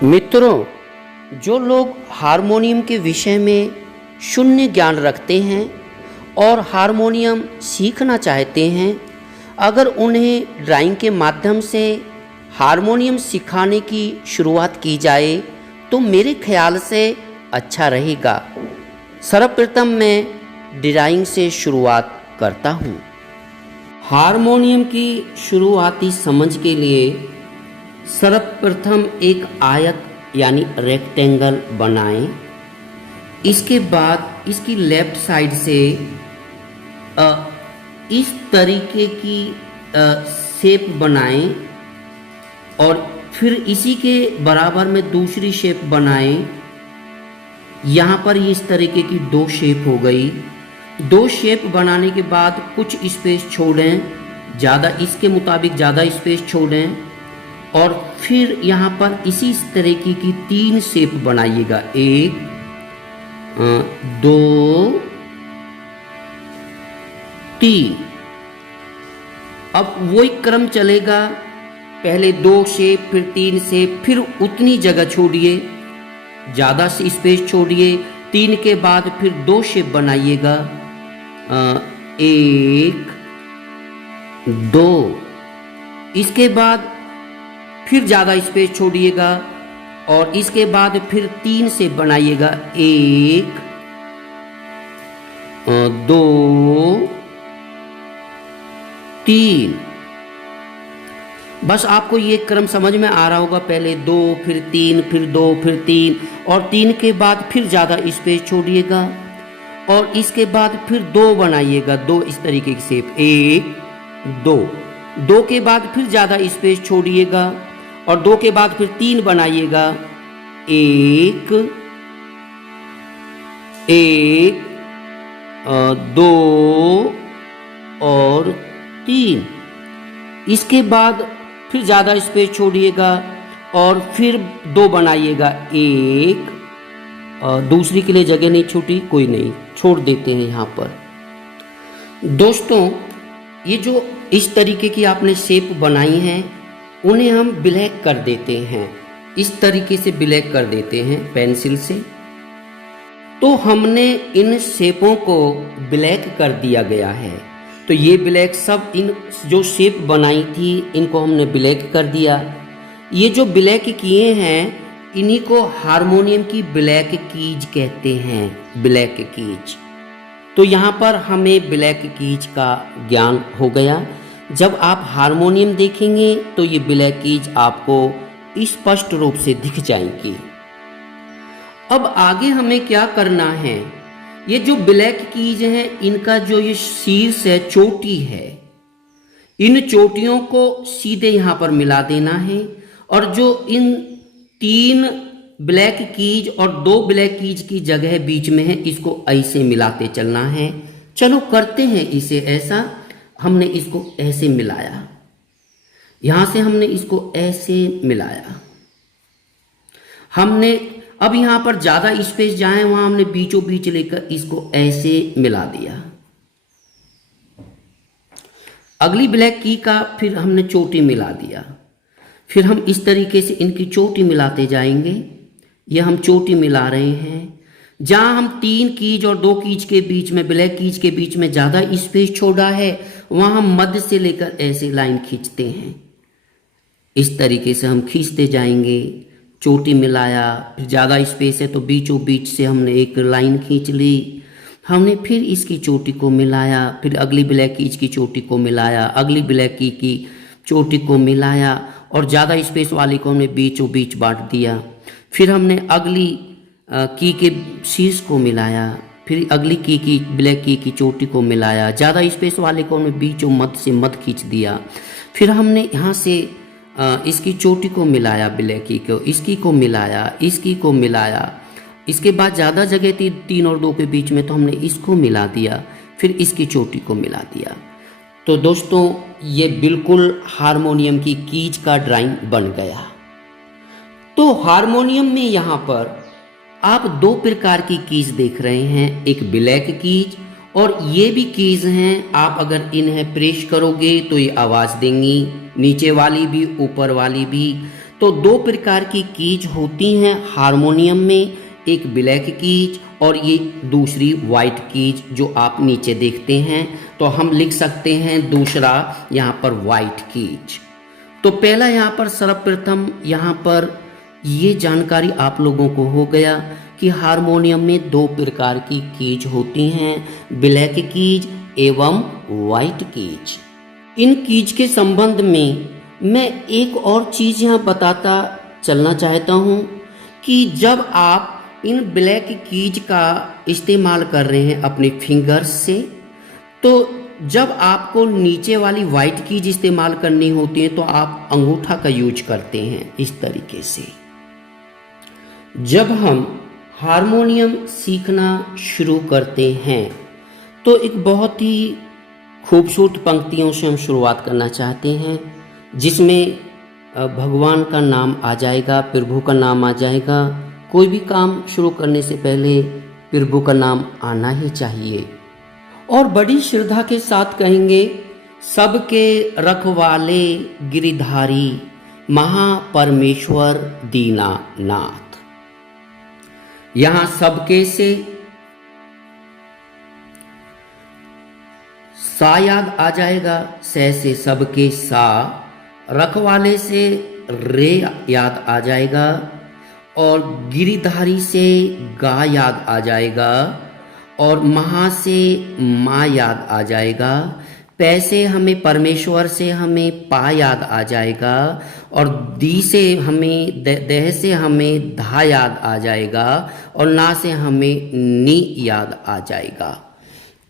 मित्रों, जो लोग हारमोनियम के विषय में शून्य ज्ञान रखते हैं और हारमोनियम सीखना चाहते हैं, अगर उन्हें ड्राइंग के माध्यम से हारमोनियम सिखाने की शुरुआत की जाए तो मेरे ख्याल से अच्छा रहेगा। सर्वप्रथम मैं ड्राइंग से शुरुआत करता हूँ। हारमोनियम की शुरुआती समझ के लिए सर्वप्रथम एक आयत यानी रेक्टेंगल बनाएं। इसके बाद इसकी लेफ्ट साइड से इस तरीके की शेप बनाएं और फिर इसी के बराबर में दूसरी शेप बनाएं। यहाँ पर इस तरीके की दो शेप हो गई। दो शेप बनाने के बाद कुछ स्पेस छोड़ें, ज़्यादा इसके मुताबिक ज़्यादा स्पेस छोड़ें और फिर यहाँ पर इसी तरीके की तीन शेप बनाइएगा। एक, दो, तीन। अब वही क्रम चलेगा, पहले दो शेप, फिर तीन शेप, फिर उतनी जगह छोड़िए, ज़्यादा से स्पेस छोड़िए। तीन के बाद फिर दो शेप बनाइएगा, एक, दो। इसके बाद फिर ज़्यादा स्पेस छोड़िएगा और इसके बाद फिर तीन शेप बनाइएगा, एक, दो, तीन। बस आपको ये क्रम समझ में आ रहा होगा। पहले दो, फिर तीन, फिर दो, फिर तीन और तीन के बाद फिर ज़्यादा स्पेस छोड़िएगा और इसके बाद फिर दो बनाइएगा, दो इस तरीके की शेप, एक, दो। दो के बाद फिर ज़्यादा स्पेस छोड़िएगा और दो के बाद फिर तीन बनाइएगा, एक, एक, दो और तीन। इसके बाद फिर ज़्यादा स्पेस छोड़िएगा और फिर दो बनाइएगा, एक। दूसरी के लिए जगह नहीं छूटी, कोई नहीं, छोड़ देते हैं यहाँ पर। दोस्तों, ये जो इस तरीके की आपने शेप बनाई हैं, उन्हें हम ब्लैक कर देते हैं। इस तरीके से ब्लैक कर देते हैं पेंसिल से। तो हमने इन शेपों को ब्लैक कर दिया गया है। तो ये ब्लैक सब इन जो शेप बनाई थी इनको हमने ब्लैक कर दिया। ये जो ब्लैक किए हैं इन्हीं को हारमोनियम की ब्लैक कीज कहते हैं, ब्लैक कीज। तो यहाँ पर हमें ब्लैक कीज का ज्ञान हो गया। जब आप हारमोनियम देखेंगे तो ये ब्लैक कीज आपको स्पष्ट रूप से दिख जाएंगी। अब आगे हमें क्या करना है, ये जो ब्लैक कीज है इनका जो ये शीर्ष है, चोटी है, इन चोटियों को सीधे यहाँ पर मिला देना है और जो इन तीन ब्लैक कीज और दो ब्लैक कीज की जगह बीच में है इसको ऐसे मिलाते चलना है। चलो करते हैं इसे ऐसा। हमने इसको ऐसे मिलाया, यहां से हमने इसको ऐसे मिलाया। हमने अब यहां पर ज्यादा स्पेस जहां है वहां हमने बीचों बीच लेकर इसको ऐसे मिला दिया। अगली ब्लैक की का फिर हमने चोटी मिला दिया। फिर हम इस तरीके से इनकी चोटी मिलाते जाएंगे। यह हम चोटी मिला रहे हैं। जहां हम तीन कीज और दो कीज के बीच में, ब्लैक कीज के बीच में ज्यादा स्पेस छोड़ा है, वहां हम मध्य से लेकर ऐसे लाइन खींचते हैं। इस तरीके से हम खींचते जाएंगे। चोटी मिलाया, फिर ज़्यादा स्पेस है तो बीचों बीच से हमने एक लाइन खींच ली। हमने फिर इसकी चोटी को मिलाया, फिर अगली ब्लैक कीज की चोटी को मिलाया, अगली ब्लैक की चोटी को मिलाया और ज़्यादा स्पेस वाली को हमने बीचों बीच बांट दिया। फिर हमने अगली की के शीर्ष को मिलाया, फिर अगली की ब्लैक की चोटी को मिलाया, ज़्यादा स्पेस वाले को हमने बीचों मध्य से मध्य खींच दिया। फिर हमने यहाँ से इसकी चोटी को मिलाया, ब्लैक की को, इसकी को मिलाया, इसकी को मिलाया। इसके बाद ज़्यादा जगह थी तीन और दो के बीच में तो हमने इसको मिला दिया, फिर इसकी चोटी को मिला दिया। तो दोस्तों, ये बिल्कुल हारमोनियम की कीज का ड्राइंग बन गया। तो हारमोनियम में यहाँ पर आप दो प्रकार की कीज देख रहे हैं, एक ब्लैक कीज और ये भी कीज हैं। आप अगर इन्हें प्रेस करोगे तो ये आवाज़ देंगी, नीचे वाली भी ऊपर वाली भी। तो दो प्रकार की कीज होती हैं हारमोनियम में, एक ब्लैक कीज और ये दूसरी वाइट कीज जो आप नीचे देखते हैं। तो हम लिख सकते हैं दूसरा यहाँ पर वाइट कीज। तो पहला यहाँ पर सर्वप्रथम यहाँ पर ये जानकारी आप लोगों को हो गया कि हारमोनियम में दो प्रकार की कीज होती हैं, ब्लैक कीज एवं वाइट कीज। इन कीज के संबंध में मैं एक और चीज़ यहाँ बताता चलना चाहता हूँ कि जब आप इन ब्लैक कीज का इस्तेमाल कर रहे हैं अपने फिंगर्स से, तो जब आपको नीचे वाली वाइट कीज इस्तेमाल करनी होती है तो आप अंगूठा का यूज करते हैं इस तरीके से। जब हम हारमोनियम सीखना शुरू करते हैं तो एक बहुत ही खूबसूरत पंक्तियों से हम शुरुआत करना चाहते हैं, जिसमें भगवान का नाम आ जाएगा, प्रभु का नाम आ जाएगा। कोई भी काम शुरू करने से पहले प्रभु का नाम आना ही चाहिए और बड़ी श्रद्धा के साथ कहेंगे, सबके रखवाले गिरिधारी महापरमेश्वर दीनानाथ। यहां सबके से सा याद आ जाएगा, से सबके सा, रखवाले से रे याद आ जाएगा और गिरिधारी से गा याद आ जाएगा और महा से माँ याद आ जाएगा, पै से हमें परमेश्वर से हमें पा याद आ जाएगा और दी से हमें देह से हमें धा याद आ जाएगा और ना से हमें नी याद आ जाएगा।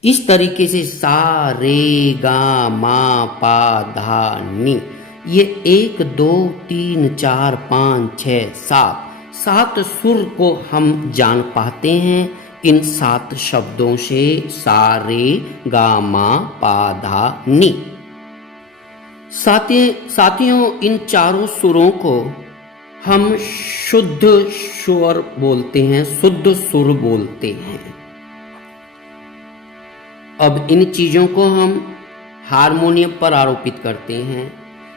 इस तरीके से सा रे गा मा पा धा नी, ये 1 2 3 4 5 6 7 सुर को हम जान पाते हैं इन 7 शब्दों से, सा रे गा मा पा धा नी। साथियों इन चारों सुरों को हम शुद्ध स्वर बोलते हैं, शुद्ध सुर बोलते हैं। अब इन चीजों को हम हारमोनियम पर आरोपित करते हैं।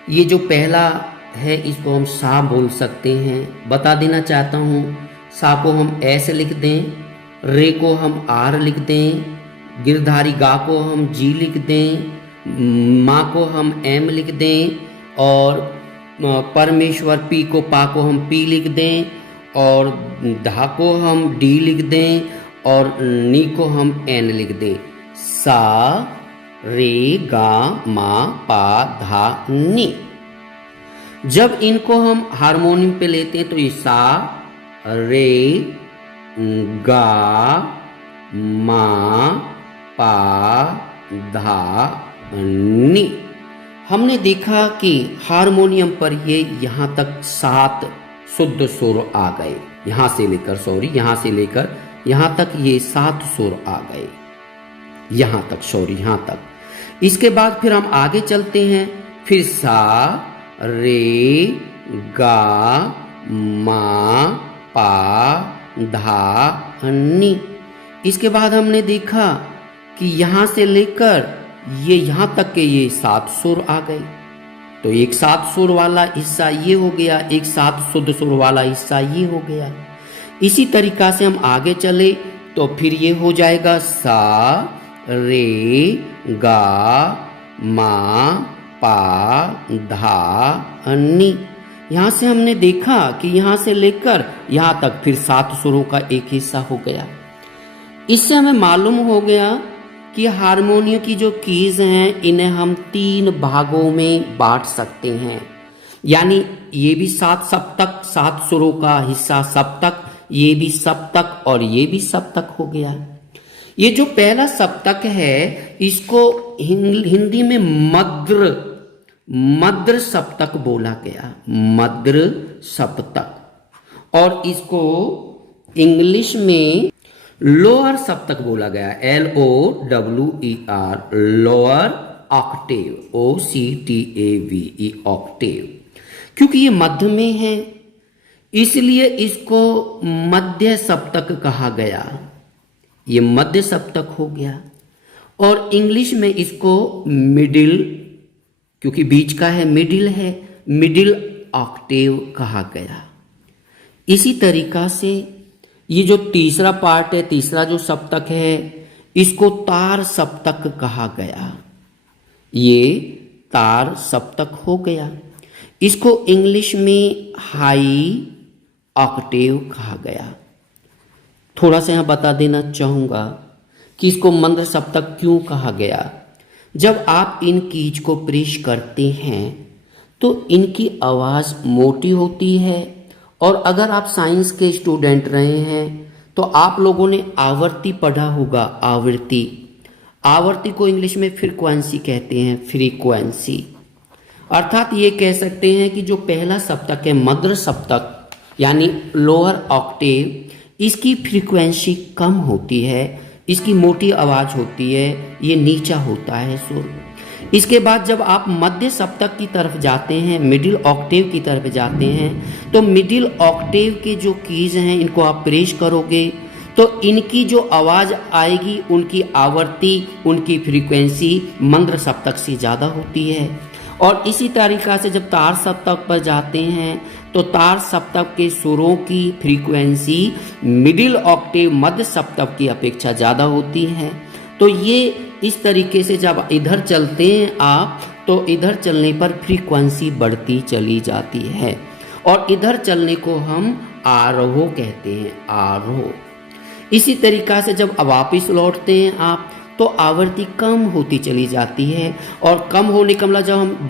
ये जो पहला है इसको हम सा बोल सकते हैं। बता देना चाहता हूँ, सा को हम ऐसे लिख दें, रे को हम आर लिख दें, गिरधारी गा को हम जी लिख दें, माँ को हम एम लिख दें और परमेश्वर पी को पा को हम पी लिख दें और धा को हम डी लिख दें और नी को हम एन लिख दें। सा रे गा मा पा धा नी। जब इनको हम हारमोनियम पे लेते हैं तो ये सा रे गा मा पा धा नी। हमने देखा कि हारमोनियम पर ये यहाँ तक 7 शुद्ध सुर आ गए, यहाँ से लेकर यहाँ तक ये 7 सुर आ गए, यहाँ तक। इसके बाद फिर हम आगे चलते हैं, फिर सा रे गा मा पा धा नी। इसके बाद हमने देखा कि यहाँ से लेकर ये यहाँ तक के ये 7 सुर आ गए। तो एक 7 सुर वाला हिस्सा ये हो गया, एक 7 शुद्ध सुर वाला हिस्सा ये हो गया। इसी तरीका से हम आगे चले तो फिर ये हो जाएगा सा रे गा मा पा धा नी। यहाँ से हमने देखा कि यहाँ से लेकर यहाँ तक फिर 7 सुरों का एक हिस्सा हो गया। इससे हमें मालूम हो गया कि हारमोनियम की जो कीज हैं इन्हें हम 3 भागों में बांट सकते हैं, यानी ये भी 7 सप्तक, 7 सुरों का हिस्सा सप्तक, ये भी सप्तक और ये भी सप्तक हो गया। ये जो पहला सप्तक है इसको हिंदी में मद्र सप्तक बोला गया, मद्र सप्तक, और इसको इंग्लिश में लोअर सप्तक बोला गया, LOWER, lower Octave, OCTAVE, Octave. क्योंकि ये मध्य में है इसलिए इसको मध्य सप्तक कहा गया, ये मध्य सप्तक हो गया। और इंग्लिश में इसको मिडिल, क्योंकि बीच का है, मिडिल है, मिडिल ऑक्टेव कहा गया। इसी तरीका से ये जो तीसरा पार्ट है, तीसरा जो सप्तक है, इसको तार सप्तक कहा गया। ये तार सप्तक हो गया। इसको इंग्लिश में हाई ऑक्टेव कहा गया। थोड़ा सा यहाँ बता देना चाहूँगा कि इसको मंद्र सप्तक क्यों कहा गया। जब आप इन कीज को प्रेस करते हैं तो इनकी आवाज़ मोटी होती है, और अगर आप साइंस के स्टूडेंट रहे हैं तो आप लोगों ने आवर्ती पढ़ा होगा। आवर्ती को इंग्लिश में फ्रीक्वेंसी कहते हैं, फ्रीक्वेंसी। अर्थात ये कह सकते हैं कि जो पहला सप्तक है मध्य सप्तक यानी लोअर ऑक्टेव, इसकी फ्रीक्वेंसी कम होती है, इसकी मोटी आवाज़ होती है, ये नीचा होता है सुर। इसके बाद जब आप मध्य सप्तक की तरफ जाते हैं, मिडिल ऑक्टेव की तरफ जाते हैं, तो मिडिल ऑक्टेव के जो कीज हैं इनको आप प्रेस करोगे तो इनकी जो आवाज़ आएगी, उनकी आवृत्ति, उनकी फ्रीक्वेंसी मंद्र सप्तक से ज़्यादा होती है। और इसी तरीक़ा से जब तार सप्तक पर जाते हैं तो तार सप्तक के सुरों की फ्रीक्वेंसी मिडिल ऑक्टेव मध्य सप्तक की अपेक्षा ज़्यादा होती है। तो ये इस तरीके से जब इधर चलते हैं आप, तो इधर चलने पर फ्रीक्वेंसी बढ़ती चली जाती है, और इधर चलने को हम आरोह कहते हैं, आरोह। इसी तरीक़ा से जब वापिस लौटते हैं आप, तो आवृत्ति कम होती चली जाती है, और कम होने का मतलब जब हम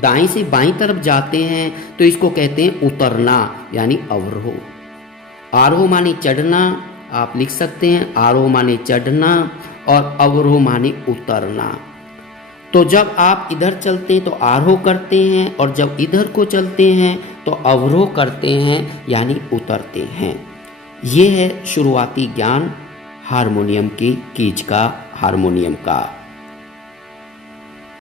दाएं से बाईं तरफ जाते हैं तो इसको कहते हैं उतरना, यानी अवरोह। आरोह माने चढ़ना, आप लिख सकते हैं आरोह माने चढ़ना और अवरोह माने उतरना। तो जब आप इधर चलते हैं तो आरोह करते हैं, और जब इधर को चलते हैं तो अवरोह करते हैं, यानी उतरते हैं। ये है शुरुआती ज्ञान हारमोनियम की कीज का, हारमोनियम का।